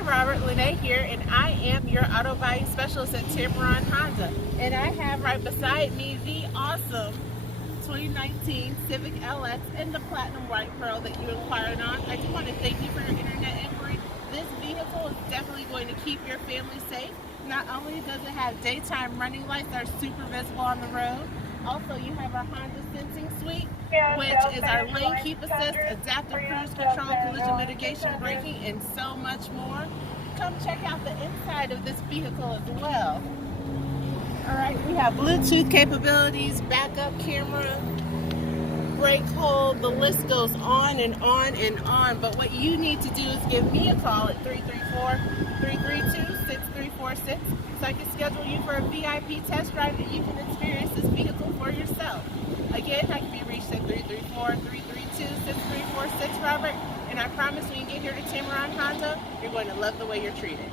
Hi Robert, Lenae here, and I am your auto buying specialist at Tameron Honda. And I have right beside me the awesome 2019 Civic LX in the Platinum White Pearl that you inquired on. I do want to thank you for your internet inquiry. This vehicle is definitely going to keep your family safe. Not only does it have daytime running lights that are super visible on the road, also you have our Honda Sensing Suite, which is our lane keep assist, adaptive cruise control, collision mitigation, braking, and so much more. Come check out the inside of this vehicle as well. Alright, we have Bluetooth capabilities, backup camera, brake hold, the list goes on and on and on. But what you need to do is give me a call at 334-332-6346 so I can schedule you for a VIP test drive and you can experience this vehicle for yourself. Again, I can be reached at 334-332-6346, Robert, and I promise when you get here to Tameron Honda, you're going to love the way you're treated.